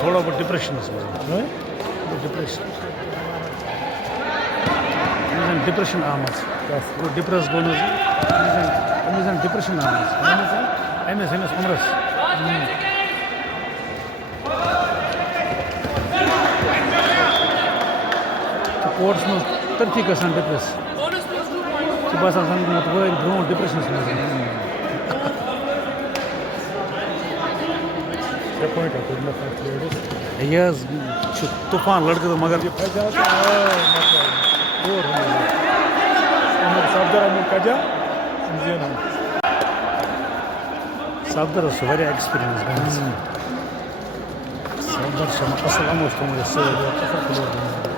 تھوڑا بہت depression depression depression آمت ڈپریس گو ڈپریشن آمت أمس عمرس کورٹس مز ترقی گژھان ڈپریس باسان زن ورۍ برونٛٹھ ڈپریشنس منٛز یہ حظ چھُ طوفان لڑکہٕ تہٕ مگر صفدر حظ چھُ واریاہ ایٚکٕسپیٖریَنس گٔمٕژ صفدر چھُ اَصٕل یِمو چھُ تھوٚمُت اَسہِ سۭتۍ اَصٕل player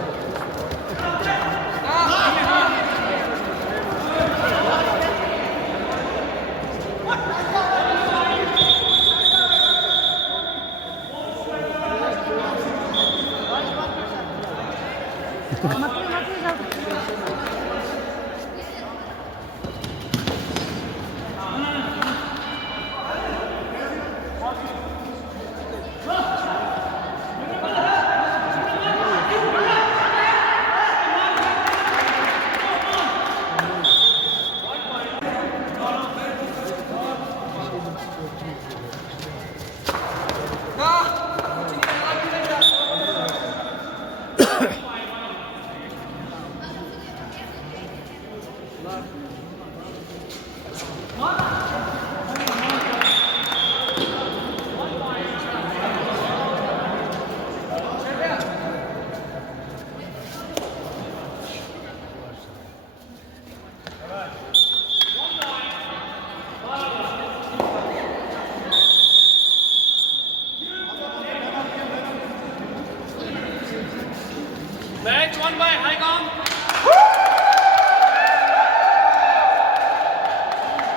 Match won by Highcom.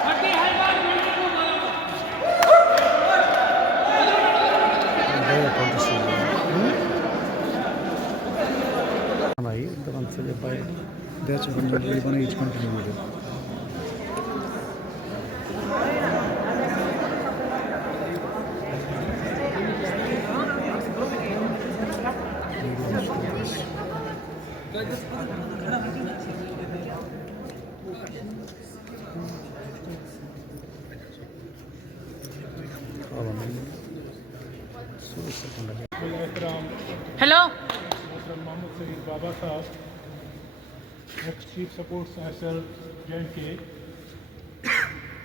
30 Highcom, 22 Bharat. That's when we're going to each continue with it. Hello. Mohammad Saeed Baba Sahab, ex-Chief Support Officer, J&K,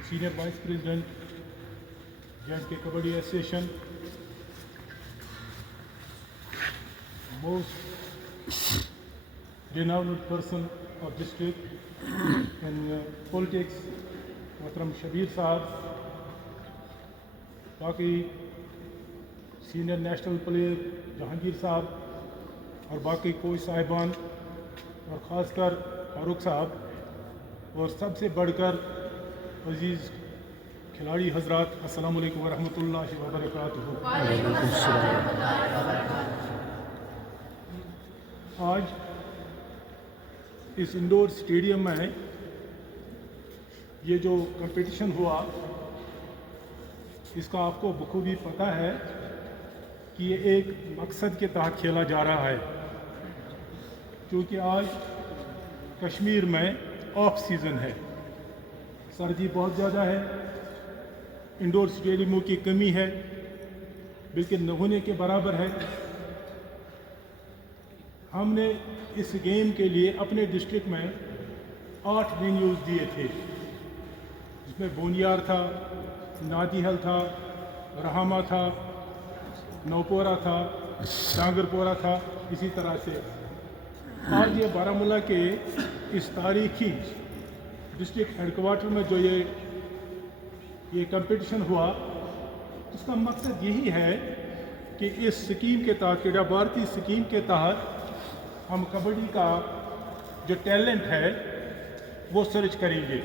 Senior Vice President, J&K Kabaddi Association, most renowned person of district in politics, Mohtaram Shabir Sahab, باقی senior national player Jahangir صاحب اور باقی coach صاحبان اور خاص کر فاروق صاحب اور سب سے بڑھ کر عزیز کھلاڑی حضرات، السلام علیکم ورحمۃ اللہ وبرکاتہ۔ آج اس انڈور اسٹیڈیم میں یہ جو کمپٹیشن ہوا، اس کا آپ کو بخوبی پتہ ہے کہ یہ ایک مقصد کے تحت کھیلا جا رہا ہے، کیونکہ آج کشمیر میں آف سیزن ہے، سردی بہت زیادہ ہے، انڈور اسٹیڈیموں کی کمی ہے، بلکہ نہ ہونے کے برابر ہے۔ ہم نے اس گیم کے لیے اپنے ڈسٹرکٹ میں 8 وینیوز دیے تھے، جس میں بونیار تھا، نادی حل تھا، رحامہ تھا، نوپورہ تھا، ڈانگر پورہ تھا، اسی طرح سے آج یہ بارہمولہ کے اس تاریخی ڈسٹرکٹ ہیڈ کوارٹر میں جو یہ کمپٹیشن ہوا، اس کا مقصد یہی ہے کہ اس سکیم کے تحت، کریڈا بھارتی سکیم کے تحت، ہم کبڈی کا جو ٹیلنٹ ہے وہ سرچ کریں گے،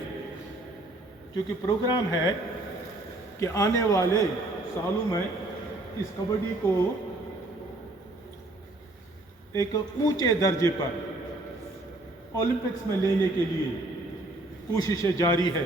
کیونکہ پروگرام ہے کہ آنے والے سالوں میں اس کبڈی کو ایک اونچے درجے پر اولمپکس میں لینے کے لیے کوششیں جاری ہے۔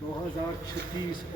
2036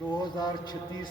2036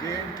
JNK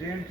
J&K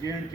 J&K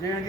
J&K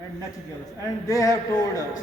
and nothing else. And they have told us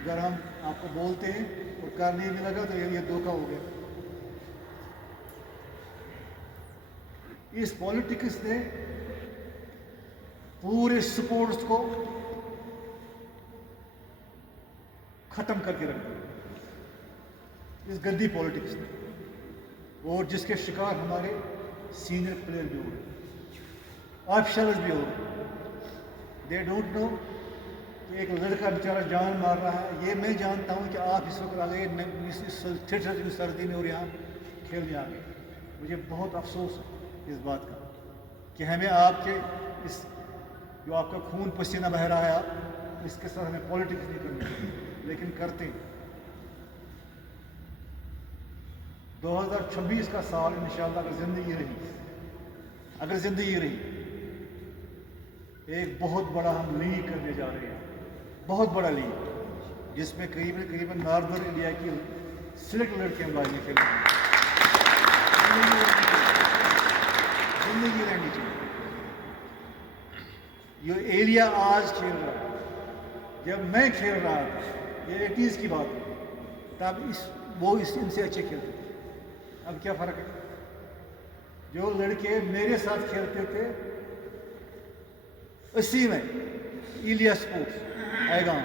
اگر ہم آپ کو بولتے ہیں اور کرنے نہیں لگا تو یہ دھوکہ ہو گیا. اس پالیٹکس نے پورے سپورٹس کو ختم کر کے رکھ دیا اس گندی پالیٹکس نے, اور جس کے شکار ہمارے سینئر پلیئر بھی ہو گئے, آفیشلز بھی ہو گئے. دے ڈونٹ نو کہ ایک لڑکا بیچارہ جان مار رہا ہے. یہ میں جانتا ہوں کہ آپ اس وقت آ گئے سردی میں اور یہاں کھیلنے آ گئے. مجھے بہت افسوس ہے اس بات کا کہ ہمیں آپ کے اس جو آپ کا خون پسینہ بہہ رہا ہے, آپ اس کے ساتھ ہمیں پالیٹکس نہیں کرنی چاہیے, لیکن کرتے ہیں. 2026 کا سال انشاءاللہ اگر زندگی رہی ایک بہت بڑا ہم لیگ کرنے جا رہے ہیں, بہت بڑا لیگ, جس میں قریباً ناردرن انڈیا کی سلیکٹ لڑکے ہم باز میں کھیلیں گے. زندگی رہنی چاہیے. یہ ایریا آج کھیل رہا ہے, جب میں کھیل رہا تھا یہ 80s کی بات ہے, تب وہ ان سے اچھے کھیلتے تھے. اب کیا فرق ہے؟ جو لڑکے میرے ساتھ کھیلتے تھے 80 میں ایلیا اسپورٹس ایگام,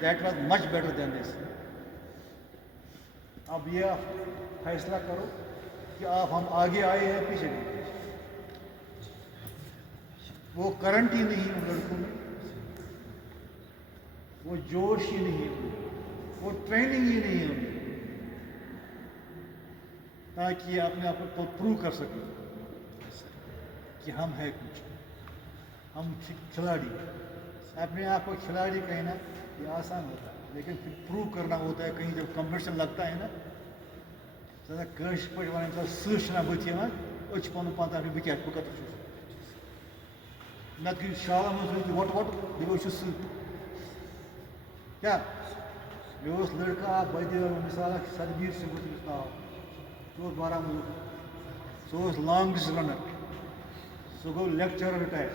that was much better than this. اب یہ آپ فیصلہ کرو کہ آپ ہم آگے آئے ہیں پیچھے گئے. وہ کرنٹ ہی نہیں ان لڑکوں میں, وہ جوش ہی نہیں, وہ ٹریننگ ہی نہیں ہے تاکہ یہ اپنے آپ کو پروو کر سکیں کہ ہم ہے کچھ, ہم کھلاڑی. اپنے آپ کو کھلاڑی کہنا یہ آسان ہوتا ہے, لیکن پھر پروو کرنا ہوتا ہے. کہیں جب کمپٹیشن لگتا ہے نا زیادہ کٲش پٲٹھۍ وَنان سٕہہ بٕتھِ یِوان أسۍ چھِ پَنُن پان دَپان بہٕ کَتٮ۪تھ چھُس, نَتہٕ گٔے شالَن منٛز وۄٹھ بیٚیہِ چھُ سٕہہ. کیٛاہ مےٚ اوس لٔڑکہٕ اَکھ بدیو مِثال اَکھ سدبیٖر سنگھ اوس تٔمِس ناو, سُہ اوس بارہمولہ, سُہ اوس لانگ ڈِسٹنس رنر, سُہ گوٚو لیکچرر رِٹایَر.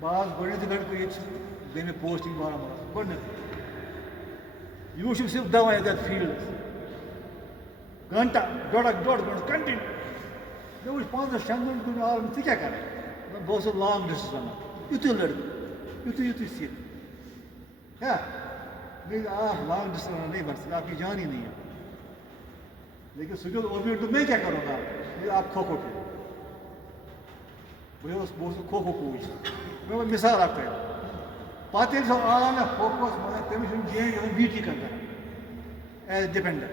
بہٕ آس گۄڈنٮ۪تھٕے گَنٹہٕ ییٚتہِ چھِ گٔے مےٚ پوسٹِنٛگ بارہمولہ گۄڈنٮ۪تھٕے. یوٗشف صرف دَوان یَتھ فیٖلڈَس گھنٹہٕ ڈۄڈ گھنٹہٕ کَنٹِنیوٗ. مےٚ وٕچھ 5-6 مِنٹ دوٚپ مےٚ عالم ژٕ کیٛاہ کَرَکھ؟ بہٕ اوسُس لانگ ڈِسٹنس رنر, یُتھُے لڑکہٕ یُتھُے سِکھ. کیٛاہ میں آپ لانگ ڈسٹنس رنر نہیں بن سکتے, آپ کی جان ہی نہیں ہے. لیکن سجل اوبی میں کیا کروں گا, آپ کھو کھو کھیلو. بہٕ اوسُس کھو کھو کوچ. مےٚ مثال اکھ تۄہہِ, پتہٕ ییٚلہِ سُہ آو مےٚ کھو کھوَس منٛز تٔمِس چھُنہٕ جے بی ٹی کران ایز ڈِفینڈر.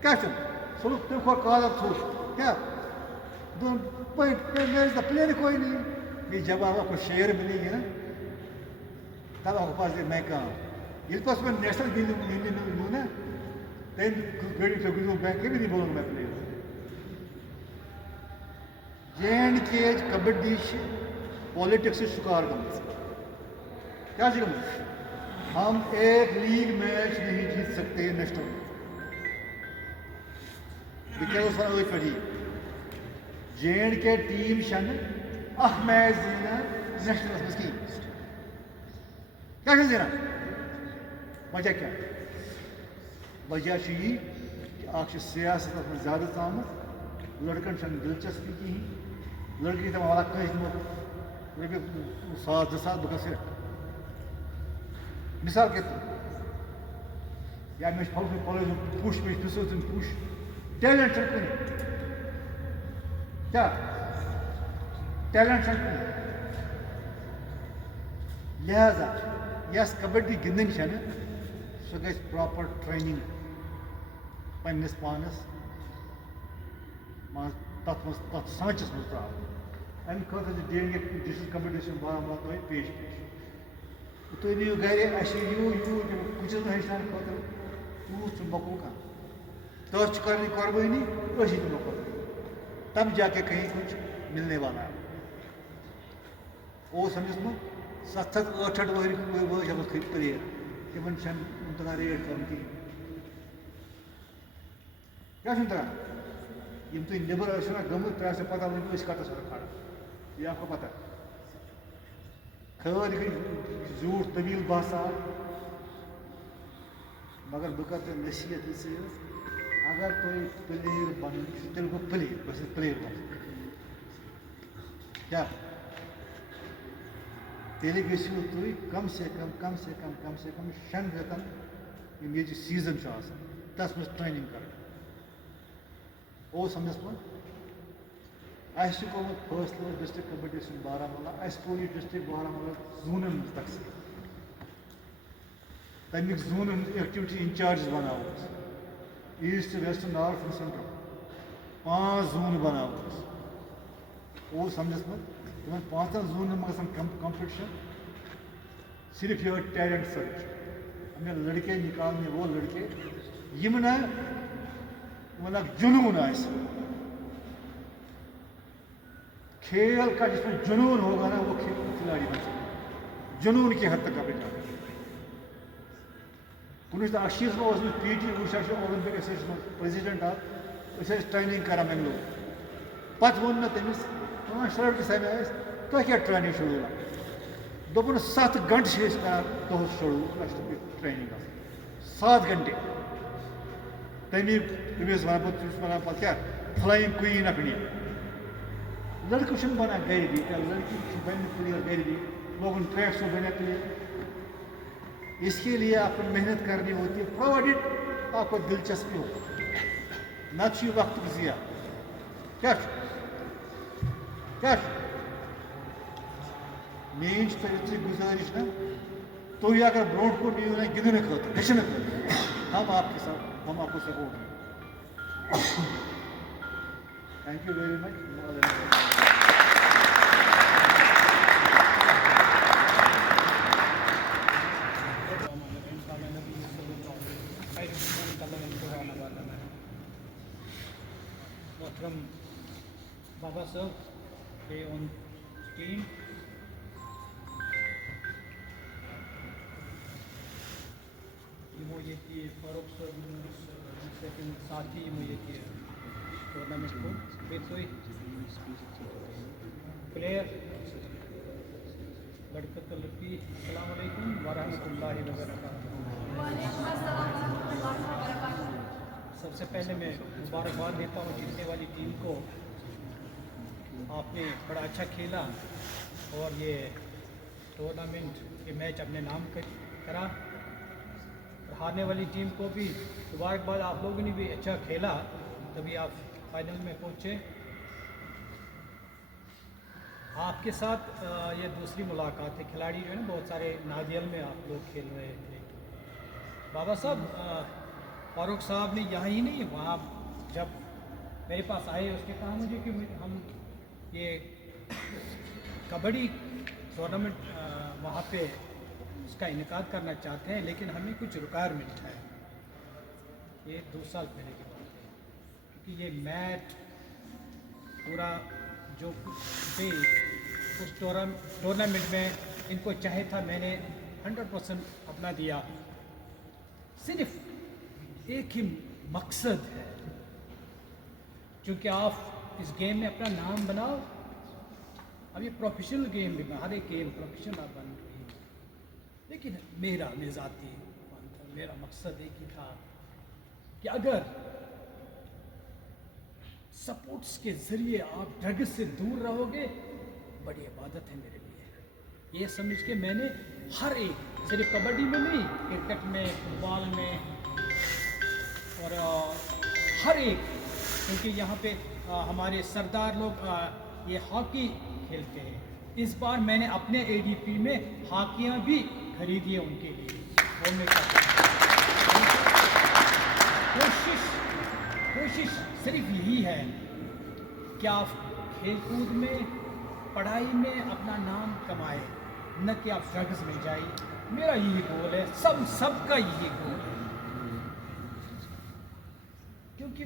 کیٛاہ چھُ سُہ تٔمۍ کھوٚر کالر تھوٚش. کیٛاہ پلیئر کوئی نہیں. بیٚیہِ جب آپ کو شیئر ملے گی نا تب آپ کو پاس میں کام. ییٚلہِ پتہٕ مےٚ نیشنل گِنٛدنہِ نا تٔمۍ گٔڑی تُہۍ گِنٛدِو بینک کٔمۍ دی بولُن مےٚ پلیئر. JNK یِچ کبڈی چھِ پالِٹکس شکار گٔمٕژ. کیا چھِ گٔمٕژ؟ ہم ایک لیگ میچ نہیں جیت سکتے نیشنل میں. بہٕ کیٛاہ اوسُس وَنان أتھۍ پٮ۪ٹھ یی JNK ٹیٖم چھَنہٕ اکھ میچ زینان نیشنلس منٛز کِہیٖنۍ. کیٛاہ چھِنہٕ زینان؟ وجہ کیٛاہ؟ وجہ چھُ یی کہ اکھ چھِ سیاست اتھ منٛز زیادٕ ژامٕژ, لڑکن چھنہٕ دلچسپی کِہیٖنۍ. لڑکی دپان وَلہٕ کٲنٛسہِ دِمو رۄپیہِ 1,000-2,000 بہٕ گژھٕ مثال کے طور یا مےٚ چھُ پھلٲنۍ پھلٲنۍ پُش, مےٚ چھُ سۭتۍ پُش, ٹیلنٹ چھُنہٕ کُنہِ. کیٛاہ ٹیلنٹ چھُنہٕ کُنہِ. لہذا یۄس کبڈی گِنٛدٕنۍ چھَنہٕ سۄ گژھِ پراپر ٹریننگ پننس پانس مان تتھ منٛز تتھ سانچس منٛز ترٛاوٕنۍ. امہِ خٲطرٕ چھِ JNK ڈسٹرک کمپٹیشن بارہمولہ تۄہہِ پیش. تُہۍ نِیِو گرِ اَسہِ یوٗت بہٕ چھُس نہٕ ہیٚچھناونہٕ خٲطرٕ تیوٗت چھُ مۄکُل کانٛہہ. تٔتھۍ چھِ کرٕنۍ قۄربٲنی, أسی دِمو قۄربٲنی, تب جا کے کہیں کچھ ملنے والا ہے. اوس أمِس منٛز 700-800 ؤہرۍ پٕلیر, تِمن چھنہٕ تگان ریٹ کرُن کِہیٖنۍ. کیٛاہ چھُنہٕ تگان؟ یِم تُہۍ نیبر ٲسِو نا گٔمٕتۍ تۄہہِ آسیو پتہ ؤنِو أسۍ کتس ٲسۍ کھڑا. یہ آپ کو پتہ خٲر گٔے زیوٗٹھ طویٖل 10 سال مگر بہٕ کَرٕ تۄہہِ نصیٖحت یِژٕے حظ اگر تۄہہِ پٕلیر بَنُن چھُ تیٚلہِ گوٚو پٕلیر بہٕ چھُس پٕلیر بَنُن کیٛاہ تیٚلہِ گٔژھِو تُہۍ کم سے کم 6 رٮ۪تَن یِم ییٚتہِ سیٖزن چھُ آسان تَتھ منٛز ٹرٛینِنٛگ کَرٕنۍ او سمجھس منٛز اَسہِ چھُ کوٚرمُت فٲصلہٕ ڈِسٹرٛک کمیٹی سُنٛد بارہمولہ اَسہِ کوٚر یہِ ڈِسٹرٛک بارہمولہ زوٗنَن منٛز تقسیٖم تَمیُک زوٗنَن ہٕنٛز ایٚکٹِوِٹی اِنچارجِز بَناوو أسۍ east west north and central 5 zone بَناوو أسۍ او سمجھس منٛز تِمن 5 زوٗنن منٛز گژھن کمپٹیشن صرف یہ ٹیلنٹ سرچ ہمیں لڑکے نکالنے وہ لڑکے یم نا یمن اکھ جنون آسہِ کھیل کا جس میں جنون ہوگا نا وہ کھلاڑی بن سکتا جنون کی حد تک اپنے جانا 1988 میں اس P T Usha Olympic association president of training کران بنگلور پتہ وون مے تمس 5 لڑکے سمے تہ کیا ٹریننگ شیڈول دوپن 7 گھنٹے کران دہس شیڈول ٹریننگ 7 گھنٹے تمس ونان پتہ کیا فلائنگ کوئین آف انڈیا لڑکہ چھن بنان گھر بھی لڑکی بن پلیئر گھر بھی لوگن ٹریک سو بنے پلیئر اس کے لیے آپ کو محنت کرنی ہوتی ہے پرووائڈیڈ آپ کو دلچسپی ہو نہ وقت ضیاع کیا مین تھی گزارش نا تھی اگر برو کن نیو نا گندنے خاطر ہیچنے خاطر ہم آپ کے ساتھ ہم آپ کو سپورٹ دیں تھینک یو ویری مچ محترم بابا صاحب کے ان ٹیم یہ فاروق صاحب ساتھی یہ ٹورنامنٹ کو پلیئر برکت الرفی السلام علیکم ورحمۃ اللہ وبرکاتہ. سب سے پہلے میں مبارکباد دیتا ہوں جیتنے والی ٹیم کو. آپ نے بڑا اچھا کھیلا اور یہ ٹورنامنٹ کے میچ اپنے نام کرا. ہارنے والی ٹیم کو بھی مبارکباد, آپ لوگوں نے بھی اچھا کھیلا تبھی آپ فائنل میں پہنچے. آپ کے ساتھ یہ دوسری ملاقات ہے. کھلاڑی جو ہے نا بہت سارے نادیل میں آپ لوگ کھیل رہے تھے. بابا صاحب فاروق صاحب نے یہاں ہی نہیں وہاں جب میرے پاس آئے اس نے کہا مجھے کہ ہم یہ کبڈی ٹورنامنٹ وہاں پہ اس کا انعقاد کرنا چاہتے ہیں لیکن ہمیں کچھ ریکوائرمنٹ ہے. یہ 2 سال پہلے کی بات ہے کیونکہ یہ میچ پورا جو کچھ بھی اس ٹورنامنٹ میں ان کو چاہے تھا میں نے 100% اپنا دیا. صرف ایک ہی مقصد ہے چونکہ آپ اس گیم میں اپنا نام بناؤ. اب یہ پروفیشنل گیم بھی ہر ایک گیم پروفیشنل آپ بن رہی ہے لیکن میرا ذاتی میرا مقصد ایک ہی تھا کہ اگر سپورٹس کے ذریعے آپ ڈرگس سے دور رہو گے بڑی عبادت ہے میرے لیے. یہ سمجھ کے میں نے ہر ایک صرف کبڈی میں نہیں کرکٹ میں فٹ بال میں اور ہر ایک کیونکہ یہاں پہ ہمارے سردار لوگ یہ ہاکی کھیلتے ہیں. اس بار میں نے اپنے اے ڈی پی میں ہاکیاں بھی خریدی ہیں ان کے لیے. وہ میں کوشش صرف یہی ہے کہ آپ کھیل کود میں پڑھائی میں اپنا نام کمائے نہ کہ آپ ڈرگز میں جائیں. میرا یہی گول ہے, سب کا یہی گول ہے کیونکہ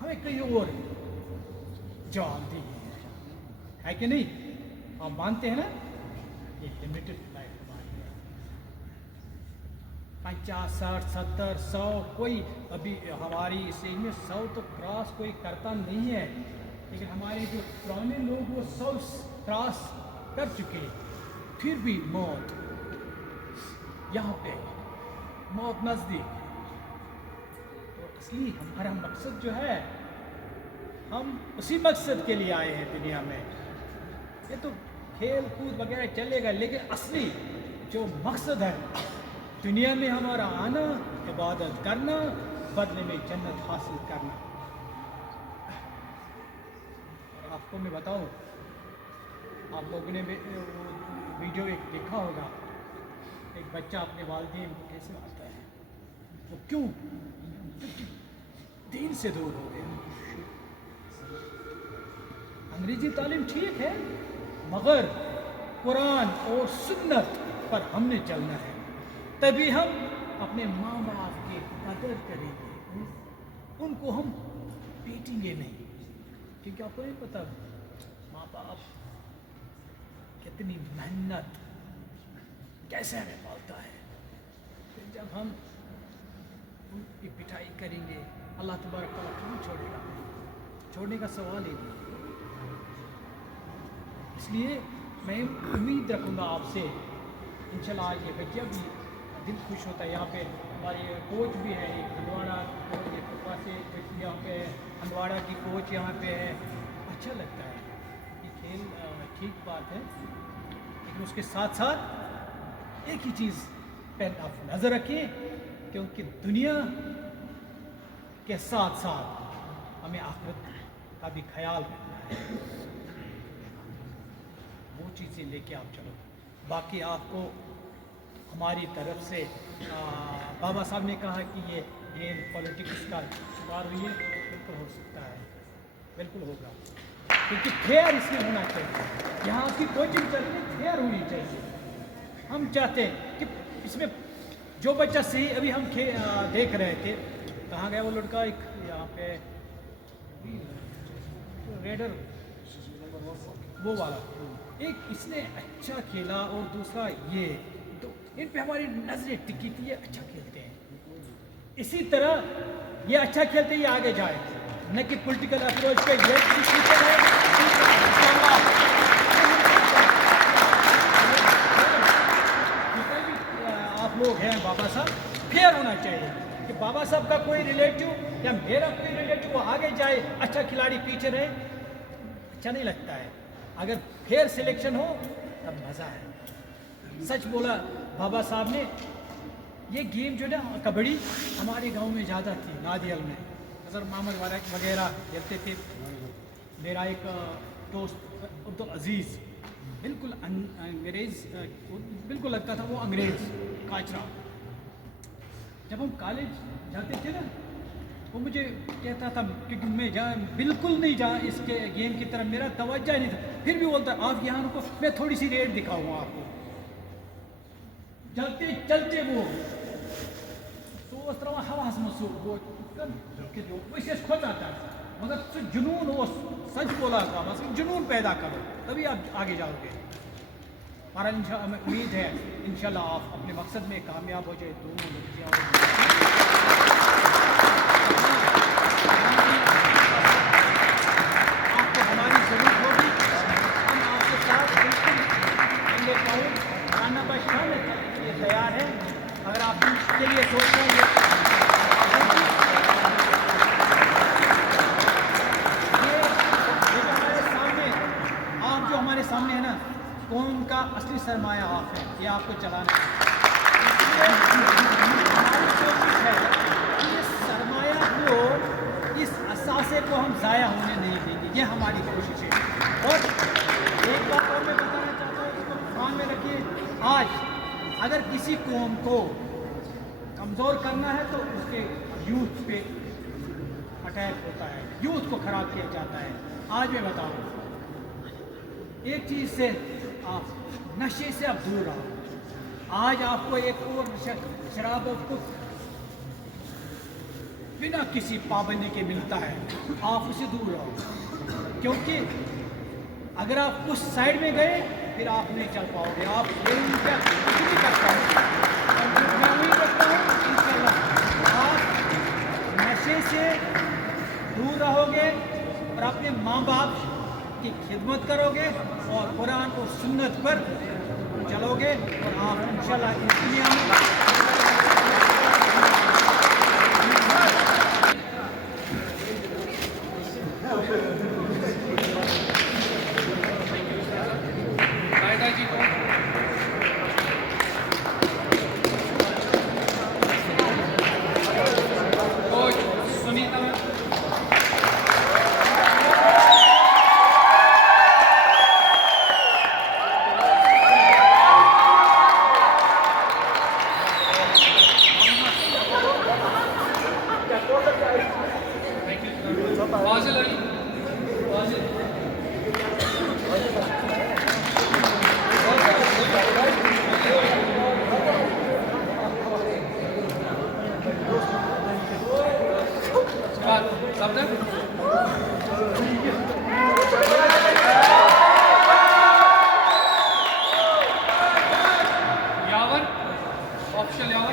ہمیں کہیں اور جواب دی ہے کہ نہیں. آپ مانتے ہیں نا یہ لمیٹڈ لائف ہماری ہے. 50 60 70 100 کوئی ابھی ہماری اس ایج میں 100 تو کراس کوئی کرتا نہیں ہے لیکن ہمارے جو پرانے لوگ وہ 100 کراس کر چکے پھر بھی موت یہاں پہ موت نزدیک ہے. تو اصلی ہمارا مقصد جو ہے ہم اسی مقصد کے لیے آئے ہیں دنیا میں. یہ تو کھیل کود وغیرہ چلے گا لیکن اصلی جو مقصد ہے دنیا میں ہمارا آنا عبادت کرنا بدلے میں جنت حاصل کرنا. اور آپ کو میں بتاؤں آپ لوگوں نے ویڈیو ایک دیکھا ہوگا ایک بچہ اپنے والدین کو کیسے آتا ہے وہ کیوں دین سے دور ہو گیا. انگریزی تعلیم ٹھیک ہے مگر قرآن اور سنت پر ہم نے چلنا ہے تبھی ہم اپنے ماں باپ کی قدر کریں گے. ان کو ہم پیٹیں گے نہیں کیونکہ آپ کو نہیں پتا ماں باپ کتنی محنت کیسے ہمیں پالتا ہے. پھر جب ہم ان کی پٹائی کریں گے اللہ تبارک تعالیٰ کیوں چھوڑے گا. چھوڑنے کا سوال ہی نہیں. اس لیے میں امید رکھوں گا آپ سے انشاءاللہ. آج یہ بچہ بھی دل خوش ہوتا ہے. یہاں پہ ہمارے کوچ بھی ہے ایک ہندواڑہ سے یہاں پہ ہندواڑہ کی کوچ یہاں پہ ہے. اچھا لگتا ہے یہ کھیل ٹھیک بات ہے لیکن اس کے ساتھ ساتھ ایک ہی چیز پہ آپ نظر رکھیں کیونکہ دنیا کے ساتھ ساتھ ہمیں آخرت کا بھی خیال رکھنا ہے. وہ چیزیں لے کے آپ چلو. باقی آپ کو ہماری طرف سے بابا صاحب نے کہا کہ یہ گیم پولیٹکس کا شکار ہوئی ہے. بالکل ہو سکتا ہے بالکل ہوگا کیونکہ فیئر اس میں ہونا چاہیے. یہاں کی کوچنگ چل رہی فیئر ہونی چاہیے. ہم چاہتے ہیں کہ اس میں جو بچہ صحیح ابھی ہم دیکھ رہے تھے کہاں گیا وہ لڑکا ایک یہاں پہ ریڈر وہ والا ایک اس نے اچھا کھیلا اور دوسرا یہ تو ان پہ ہماری نظریں ٹکی تھی. یہ اچھا کھیلتے ہیں اسی طرح یہ اچھا کھیلتے یہ آگے جائے نہ کہ پولیٹیکل اپروچ پہ آپ لوگ ہیں بابا صاحب فیئر ہونا چاہیے کہ بابا صاحب کا کوئی ریلیٹیو یا میرا کوئی ریلیٹیو وہ آگے جائے اچھا کھلاڑی پیچھے رہے اچھا نہیں لگتا ہے. اگر فیئر سلیکشن ہو تب مزہ ہے. سچ بولا بابا صاحب نے. یہ گیم جو نا کبڈی ہمارے گاؤں میں زیادہ تھی نادیال میں حضرت محمد وغیرہ کھیلتے تھے. میرا ایک دوست عبدالعزیز بالکل انگریز بالکل لگتا تھا وہ انگریز کاچرا. جب ہم کالج جاتے تھے نا وہ مجھے کہتا تھا کیونکہ میں بالکل نہیں جا اس کے گیم کی طرف میرا توجہ نہیں تھا. پھر بھی بولتا آپ یہاں رکو میں تھوڑی سی ریٹ دکھاؤں گا آپ کو. چلتے چلتے وہ ترا ہواس میں سو کھوت آتا ہے مگر سو جنون وہ سچ بولا تھا بس جنون پیدا کرو تبھی آپ آگے جاؤ گے. ہمارا امید ہے انشاءاللہ آپ اپنے مقصد میں کامیاب ہو جائے. دونوں بچیاں آپ کو ہماری ضرورت ہوگی. ہم آپ کے ساتھ بالکل کھانا بچانے کے لیے تیار ہے. اگر آپ اس کے لیے سوچ رہے ہیں ہمارے سامنے ہے نا قوم کا اصلی سرمایہ آپ ہے. یہ آپ کو چلانا ہے. ہماری کوشش ہے اس سرمایہ کو اس اثاثے کو ہم ضائع ہونے نہیں دیں گے. یہ ہماری کوشش ہے. اور ایک بات اور میں بتانا چاہتا ہوں اس کو دھیان میں رکھیے. آج اگر کسی قوم کو کمزور کرنا ہے تو اس کے یوتھ پہ اٹیک ہوتا ہے. یوتھ کو خراب کیا جاتا ہے. آج میں بتاؤں ایک چیز سے آپ نشے سے آپ دور رہو. آج آپ کو ایک اور شراب آپ کو بنا کسی پابندی کے ملتا ہے آپ اسے دور رہو کیونکہ اگر آپ اس سائڈ میں گئے پھر آپ نہیں چل پاؤ گے. آپ کچھ نہیں کر پاؤ گے. میں امید کرتا ہوں انشاءاللہ آپ نشے سے دور رہو گے اور اپنے ماں باپ کی خدمت کرو گے اور قرآن اور سنت پر چلو گے اور آپ انشاءاللہ اس دنیا میں Official hour.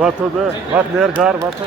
Wat de, wat meer gar, wat de.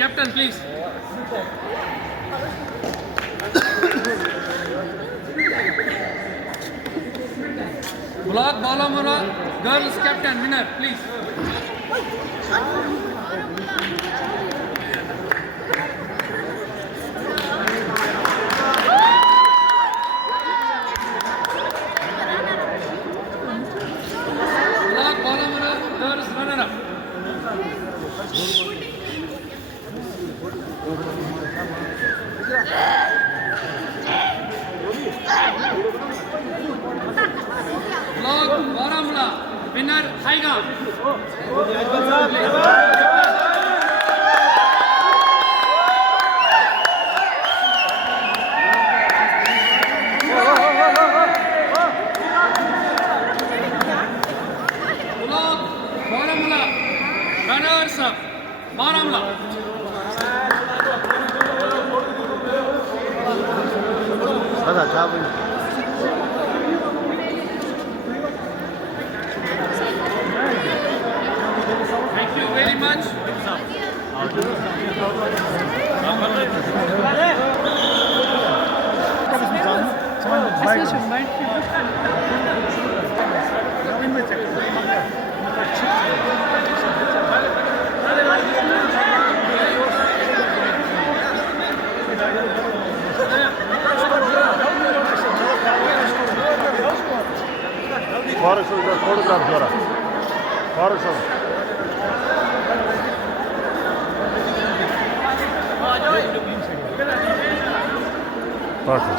Captain, please. Block Balamura girls captain winner, please. Block Balamura girls runner up. Block Baramula winner Haigam. Block Baramula runners up Baramula. Thank you very much. Faruk şurada fotoğraf sonra. Faruk sonra. Faruk.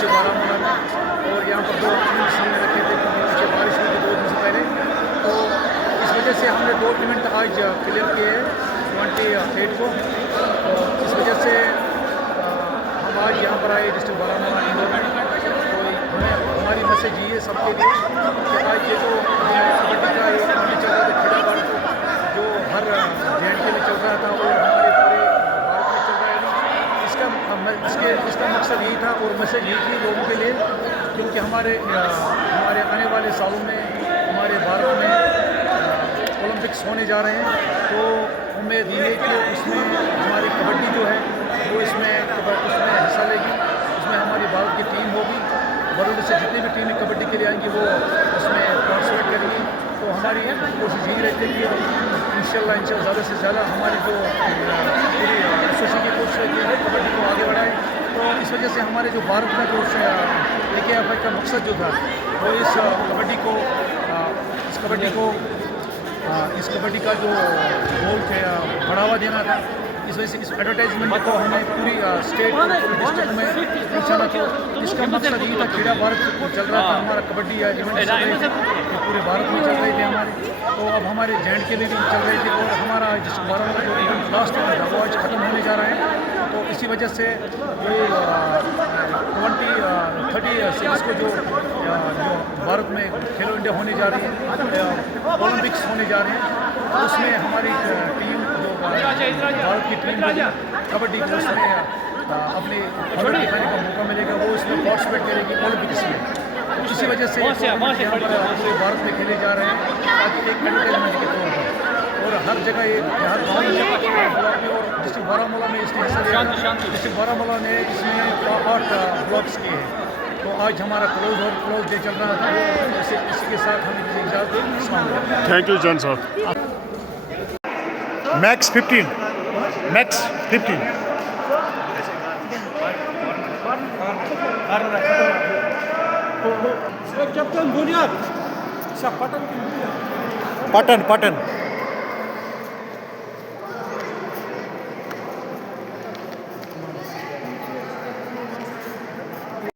District Baramulla میں، اور یہاں پر 2 events ہم نے رکھے تھے کیونکہ پیچھے بارش ہوئی تھی 2 دن سے پہلے، تو اس وجہ سے ہم نے 2 ایونٹ آج کلیئر کیے ہیں 28 کو. تو اس وجہ سے ہم آج یہاں پر آئے ڈسٹرکٹ بارہمولہ انڈور میں. تو ہماری میسج یہ ہے سب کے لیے کہ آج یہ جو کبڈی کا یہ ٹورنامنٹ چل رہا تھا کھیلا بھارت، جو ہر JNK میں چل رہا تھا اور ہمارے پورے بھارت میں چل رہا ہے، اس کا مقصد یہی تھا اور میسج یہی تھی لوگوں کے لیے، کیونکہ ہمارے آنے والے سالوں میں ہمارے بھارت میں اولمپکس ہونے جا رہے ہیں. تو امید یہ ہے کہ اس میں ہماری کبڈی جو ہے وہ اس میں حصہ لے گی. اس میں ہماری بھارت کی ٹیم ہوگی، ورلڈ سے جتنی بھی ٹیمیں کبڈی کے لیے آئیں گی وہ اس میں پارٹیسپیٹ کریں گی. تو ہماری کوشش یہی رہتی ہے کہ انشاءاللہ زیادہ سے زیادہ ہماری جو پوری ایسوسیشن کی کوشش رہتی ہے کبڈی کو آگے بڑھائیں. تو اس وجہ سے ہمارے جو بھارت کا جو AKFI کا مقصد جو تھا وہ اس کبڈی کا جو گول تھا بڑھاوا دینا تھا. اس وجہ سے اس ایڈورٹائزمنٹ کو ہمیں پوری اسٹیٹ اور پورے ڈسٹرکٹ میں پہنچانا تھا. اس کا مقصد یہ تھا کھیلا بھارت چل رہا تھا ہمارا کبڈی یا ایونٹ چل رہے تھے یہ پورے بھارت میں چل رہے تھے ہمارے. تو اب ہمارے JNK میں بھی چل رہے تھے اور ہمارا ڈسٹرکٹ بارہمولہ جو ایونٹ لاسٹ ایونٹ تھا وہ آج ختم ہونے جا رہا ہے. تو اسی وجہ سے یہ 2036 کو جو بھارت میں کھیلو انڈیا ہونے جا رہی ہے، اولمپکس ہونے جا رہے ہیں، اس میں ہماری ٹیم جو بھارت کی ٹیم ہوگی کبڈی کو اس میں اپنے ہنر دکھانے کا موقع ملے گا. وہ اس میں پارٹیسپیٹ کرے گی اولمپکس میں. اسی وجہ سے یہاں پر پورے بھارت میں کھیلے جا رہے ہیں تاکہ ایک ایڈورٹائزمنٹ کے طور پر، اور ہر جگہ یہ ہر گاؤں میں اور ڈسٹرکٹ بارہمولہ میں اس نے حصہ لیا. ڈسٹرکٹ بارہمولہ نے اس میں 8 بلاکس کیے ہیں. تو آج ہمارا کلوز ڈے چل رہا تھا. اسی کے ساتھ ہم اجازت دیں. السلام علیکم. تھینک یو جان صاحب. Max 15. Patan.